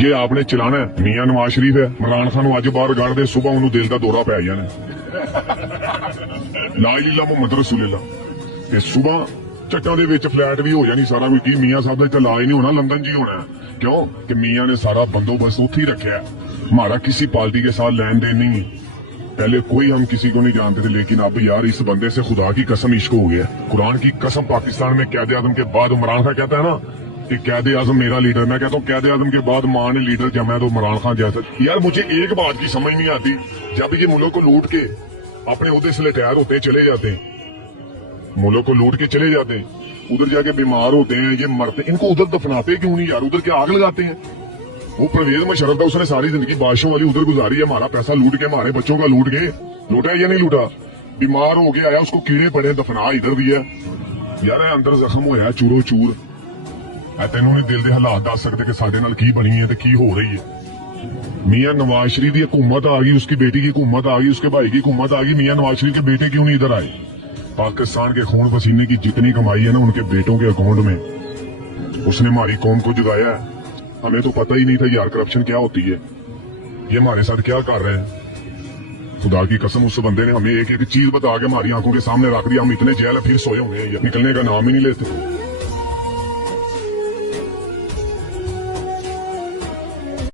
یہ آپ نے چلانا ہے میاں نواز شریف ہے عمران خان نو اج باہر گڑ دے صبح انہوں دل دا دورہ پی جانا لا الہ الا محمد رسول اللہ تے صبح چٹاں دے وچ فلیٹ بھی ہو جانی سارا کوئی کی میاں صاحب دا علاج نہیں ہونا لندن جی ہونا ہے کیوں کہ میاں نے سارا بندوبست اتھے ہی رکھا ہے ہمارا کسی پارٹی کے ساتھ لین دین نہیں پہلے کوئی ہم کسی کو نہیں جانتے تھے لیکن اب یار اس بندے سے خدا کی قسم عشق ہو گیا قرآن کی قسم پاکستان میں قائد اعظم کے بعد عمران خان کہتا ہے نا کہ قائد اعظم میرا لیڈر میں کہتا ہوں قائد اعظم کے بعد ماں نے لیڈر جمع تو عمران خان جیسا یار مجھے ایک بات کی سمجھ نہیں آتی جب یہ ملک کو لوٹ کے اپنے عہدے سے ریٹائر ہوتے ہیں چلے جاتے ہیں ملک کو لوٹ کے چلے جاتے ہیں ادھر جا کے بیمار ہوتے ہیں یہ مرتے ہیں ان کو ادھر دفناتے کیوں نہیں یار ادھر کیا آگ لگاتے ہیں وہ پرویز مشرف تھا اس نے ساری زندگی بادشاہوں والی ادھر گزاری ہے ہمارا پیسہ لوٹ کے ہمارے بچوں کا لوٹ کے لوٹا ہے یا نہیں لوٹا بیمار ہو گیا آیا اس کو کیڑے پڑے دفنا ادھر بھی ہے یار اندر زخم ہویا چورو چور تینوں نے دل دے حالات دس سکتے کہ سارے نال کی بنی ہے تے کی ہو رہی ہے میاں نواز شریف کی حکومت آ گئی اس کی بیٹی کی حکومت آ گئی اس کے بھائی کی حکومت آ گئی میاں نواز شریف کے بیٹے کیوں نہیں ادھر آئے پاکستان کے خون پسینے کی جتنی کمائی ہے نا ان کے بیٹوں کے اکاؤنٹ میں اس نے ہماری قوم کو جگایا ہے ہمیں تو پتہ ہی نہیں تھا یار کرپشن کیا ہوتی ہے یہ ہمارے ساتھ کیا کر رہے ہیں خدا کی قسم اس بندے نے ہمیں ایک ایک چیز بتا کے ہماری آنکھوں کے سامنے رکھ دیا ہم اتنے جیل پھر سوئے ہوئے ہیں نکلنے کا نام ہی نہیں لیتے